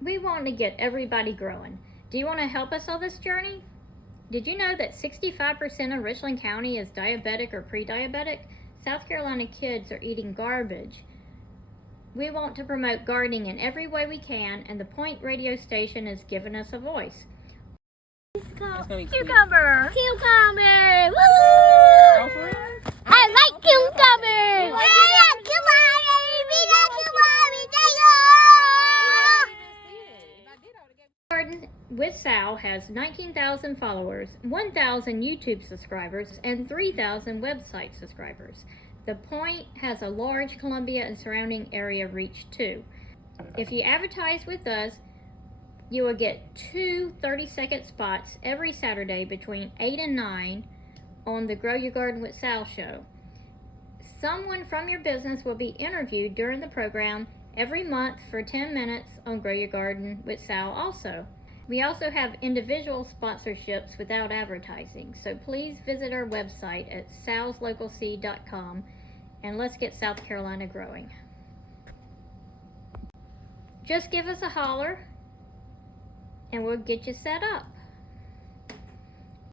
We want to get everybody growing. Do you want to help us on this journey? Did you know that 65% of Richland County is diabetic or pre-diabetic? South Carolina kids are eating garbage. We want to promote gardening in every way we can, and the Point radio station has given us a voice. Cucumber! Cucumber! Woo! I like cucumber! Garden with Sal has 19,000 followers, 1,000 YouTube subscribers, and 3,000 website subscribers. The Point has a large Columbia and surrounding area reach too. If you advertise with us, you will get 2 30-second spots every Saturday between 8 and 9 on the Grow Your Garden with Sal show. Someone from your business will be interviewed during the program every month for 10 minutes on Grow Your Garden with Sal also. We also have individual sponsorships without advertising, so please visit our website at salslocalseed.com and let's get South Carolina growing. Just give us a holler and we'll get you set up.